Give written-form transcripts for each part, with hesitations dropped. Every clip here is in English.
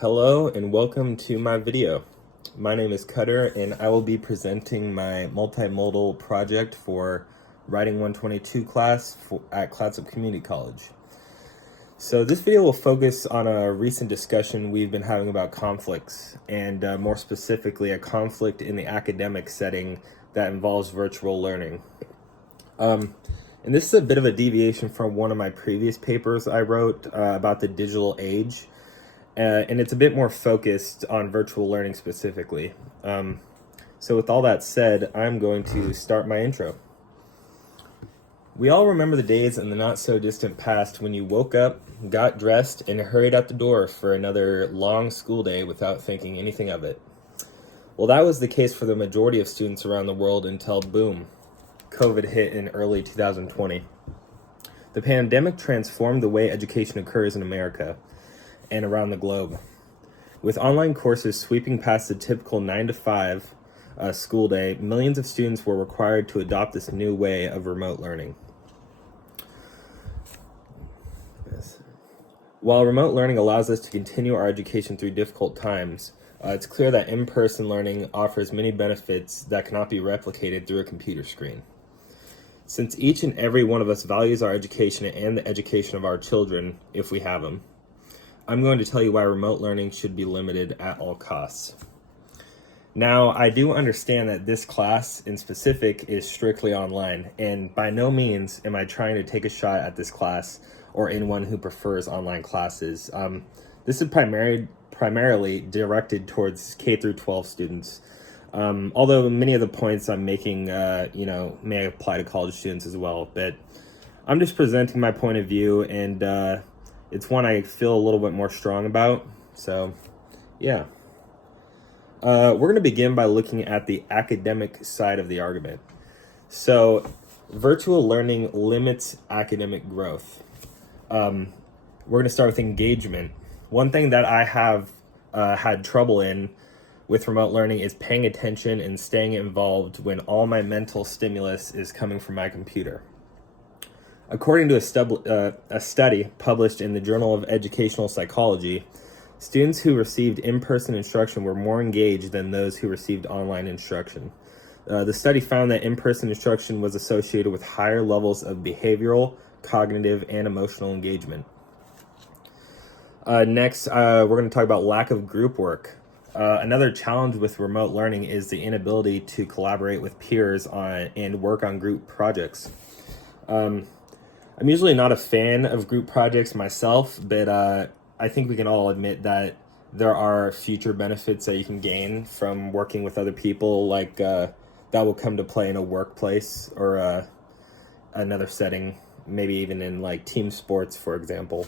Hello and welcome to my video. My name is Cutter and I will be presenting my multimodal project for Writing 122 class at Clatsop Community College. So this video will focus on a recent discussion we've been having about conflicts, and more specifically a conflict in the academic setting that involves virtual learning. And this is a bit of a deviation from one of my previous papers I wrote about the digital age. And it's a bit more focused on virtual learning specifically. So with all that said, I'm going to start my intro. We all remember the days in the not so distant past when you woke up, got dressed, and hurried out the door for another long school day without thinking anything of it. Well, that was the case for the majority of students around the world until, boom, COVID hit in early 2020. The pandemic transformed the way education occurs in America and around the globe. With online courses sweeping past the typical 9 to 5 school day, millions of students were required to adopt this new way of remote learning. While remote learning allows us to continue our education through difficult times, it's clear that in-person learning offers many benefits that cannot be replicated through a computer screen. Since each and every one of us values our education and the education of our children, if we have them, I'm going to tell you why remote learning should be limited at all costs. Now, I do understand that this class in specific is strictly online, and by no means am I trying to take a shot at this class or anyone who prefers online classes. This is primarily directed towards K through 12 students, although many of the points I'm making may apply to college students as well. But I'm just presenting my point of view, and it's one I feel a little bit more strong about. So, yeah. We're going to begin by looking at the academic side of the argument. So, virtual learning limits academic growth. We're going to start with engagement. One thing that I have had trouble in with remote learning is paying attention and staying involved when all my mental stimulus is coming from my computer. According to a study published in the Journal of Educational Psychology, students who received in-person instruction were more engaged than those who received online instruction. The study found that in-person instruction was associated with higher levels of behavioral, cognitive, and emotional engagement. Next, we're going to talk about lack of group work. Another challenge with remote learning is the inability to collaborate with peers and work on group projects. I'm usually not a fan of group projects myself, but I think we can all admit that there are future benefits that you can gain from working with other people, like that will come to play in a workplace or another setting, maybe even in like team sports, for example.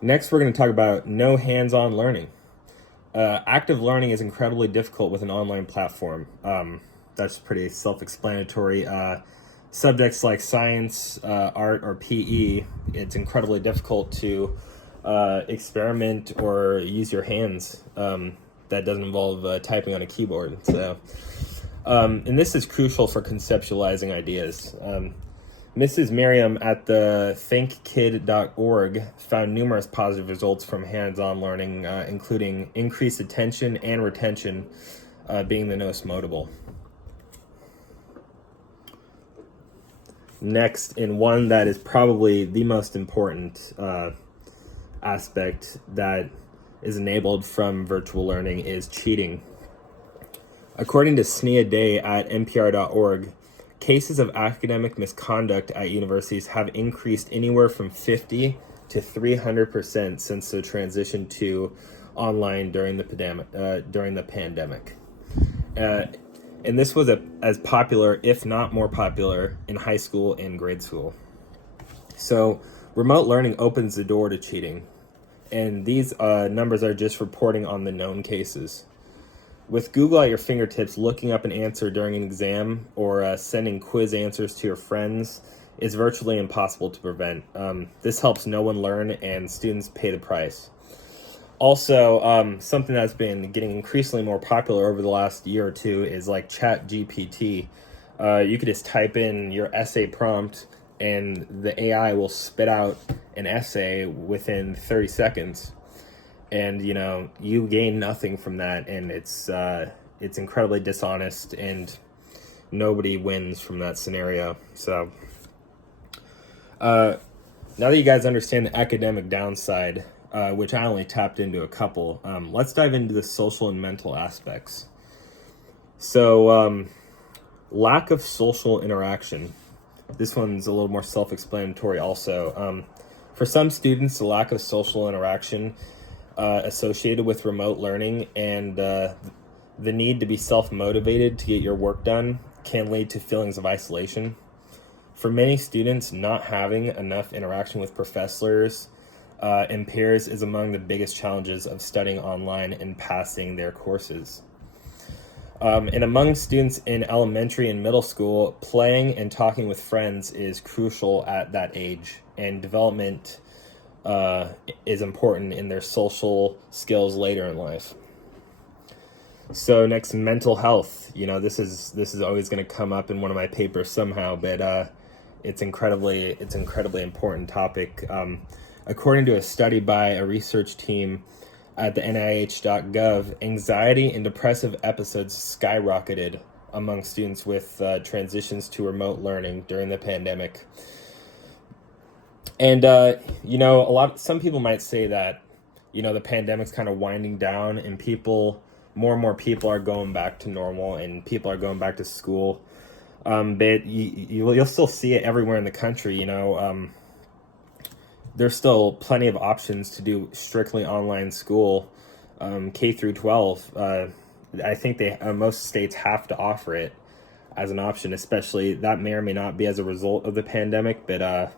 Next, we're going to talk about no hands-on learning. Active learning is incredibly difficult with an online platform. That's pretty self-explanatory. Subjects like science, art, or PE, it's incredibly difficult to experiment or use your hands. That doesn't involve typing on a keyboard. So, and this is crucial for conceptualizing ideas. Mrs. Miriam at the thinkkid.org found numerous positive results from hands-on learning, including increased attention and retention being the most notable. Next, and one that is probably the most important aspect that is enabled from virtual learning is cheating. According to Snia Day at NPR.org, cases of academic misconduct at universities have increased anywhere from 50 to 300% since the transition to online during the pandemic. And this was as popular, if not more popular, in high school and grade school. So remote learning opens the door to cheating. And these numbers are just reporting on the known cases. With Google at your fingertips, looking up an answer during an exam or sending quiz answers to your friends is virtually impossible to prevent. This helps no one learn, and students pay the price. Also, something that's been getting increasingly more popular over the last year or two is like ChatGPT. You could just type in your essay prompt and the AI will spit out an essay within 30 seconds. and you gain nothing from that, and it's incredibly dishonest, and nobody wins from that scenario. So now that you guys understand the academic downside, which I only tapped into a couple, let's dive into the social and mental aspects. So lack of social interaction. This one's a little more self-explanatory also. For some students, the lack of social interaction associated with remote learning and the need to be self-motivated to get your work done can lead to feelings of isolation. For many students, not having enough interaction with professors and peers is among the biggest challenges of studying online and passing their courses. And among students in elementary and middle school, playing and talking with friends is crucial at that age, and development is important in their social skills later in life. So next, mental health. This is always going to come up in one of my papers somehow, but it's incredibly important topic. According to a study by a research team at the NIH.gov, anxiety and depressive episodes skyrocketed among students with transitions to remote learning during the pandemic. And some people might say that the pandemic's kind of winding down, and more and more people are going back to normal, and people are going back to school. But you'll still see it everywhere in the country. There's still plenty of options to do strictly online school, K through 12. I think most states have to offer it as an option, especially that may or may not be as a result of the pandemic, but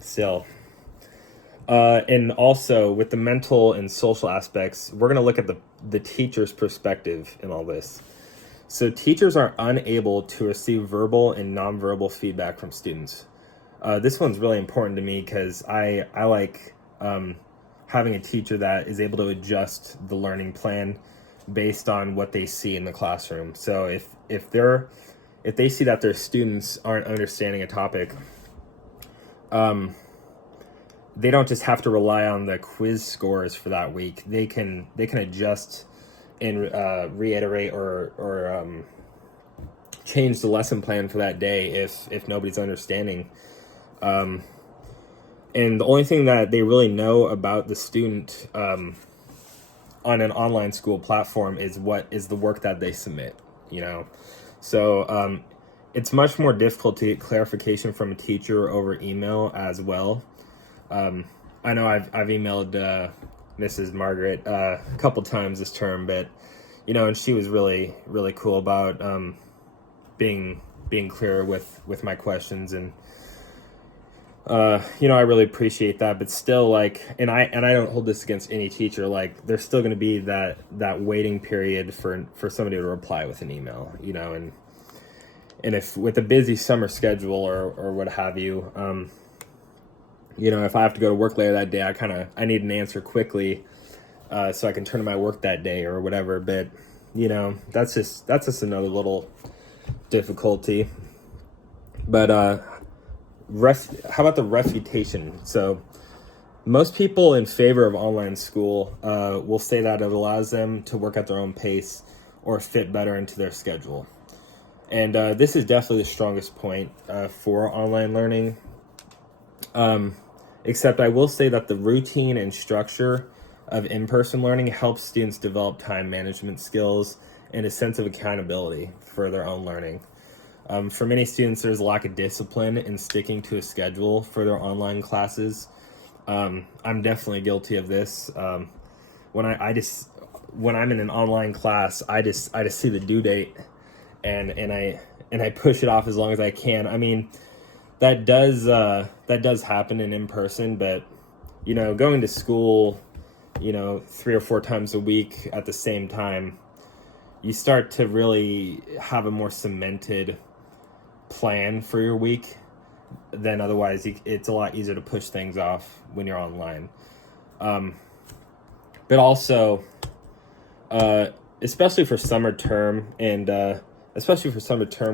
still. And also with the mental and social aspects, we're going to look at the teacher's perspective in all this. So teachers are unable to receive verbal and nonverbal feedback from students. This one's really important to me because I like having a teacher that is able to adjust the learning plan based on what they see in the classroom. So if they see that their students aren't understanding a topic, they don't just have to rely on the quiz scores for that week. They can adjust and reiterate or change the lesson plan for that day if nobody's understanding. And the only thing that they really know about the student on an online school platform is what is the work that they submit, So it's much more difficult to get clarification from a teacher over email as well. I know I've emailed Mrs. Margaret a couple times this term, but and she was really, really cool about being clear with my questions, and I really appreciate that. But still, and I don't hold this against any teacher. There's still going to be that waiting period for somebody to reply with an email, and if with a busy summer schedule or what have you, if I have to go to work later that day, I need an answer quickly, so I can turn to my work that day or whatever. But that's just another little difficulty. But how about the refutation? So most people in favor of online school will say that it allows them to work at their own pace or fit better into their schedule. And this is definitely the strongest point for online learning. Except I will say that the routine and structure of in-person learning helps students develop time management skills and a sense of accountability for their own learning. For many students, there's a lack of discipline in sticking to a schedule for their online classes. I'm definitely guilty of this. When I'm in an online class, I just see the due date and I push it off as long as I can. I mean, that does happen in person, but going to school 3 or 4 times a week at the same time, you start to really have a more cemented plan for your week than otherwise. It's a lot easier to push things off when you're online. But also, especially for summer term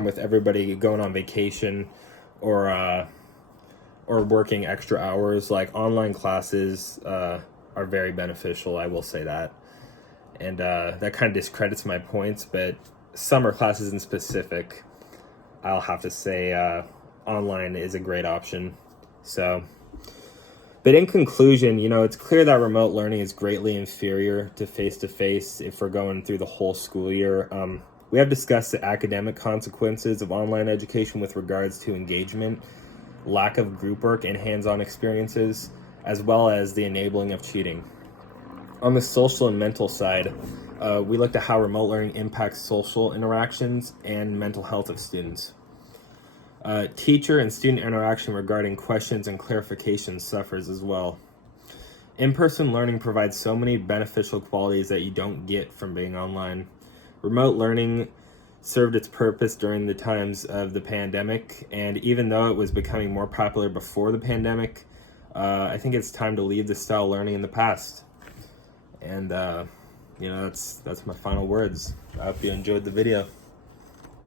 with everybody going on vacation or or working extra hours. Like online classes are very beneficial, I will say that. And that kind of discredits my points, but summer classes in specific, I'll have to say online is a great option. So, but in conclusion, it's clear that remote learning is greatly inferior to face-to-face if we're going through the whole school year. We have discussed the academic consequences of online education with regards to engagement, lack of group work, and hands-on experiences, as well as the enabling of cheating. On the social and mental side, we looked at how remote learning impacts social interactions and mental health of students. Teacher and student interaction regarding questions and clarifications suffers as well. In-person learning provides so many beneficial qualities that you don't get from being online. Remote learning served its purpose during the times of the pandemic, and even though it was becoming more popular before the pandemic, I think it's time to leave this style of learning in the past. And that's my final words. I hope you enjoyed the video.